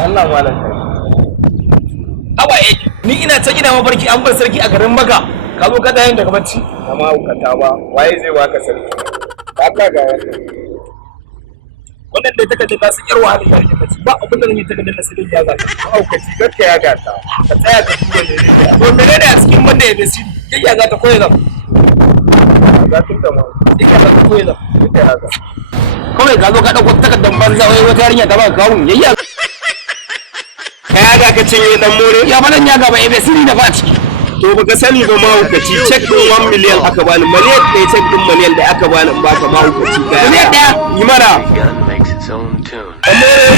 Allah malam hawaye ni ina ta gina mafarki an bar sarki a garin Makka ka zo ka dayin daga bacci amma hukata ba waye zai baka sarki haka ga wannan da take ta su yarwa halin yarinya bace ba abin da zan yi ta ganin sai ya ga haukaci gaskiya ya gata ka tsaya ka duba ne to menene a cikin banda ya basi yayya za ta koyi zam za ta kama yayya za ta koyi zam ita haka kawai ka zo ka dauko takardar banza wai wata yarinya ta ba kawo yayya ka ga ka cinye dan more ya balan ya gaba ya basi da ba ciki to baka sani ba mahaukaci check din 1 million aka bani miliyan ɗaya check din miliyan da aka bani in baka mahaukaci miliyan ɗaya yi mana gun makes its own tune. amore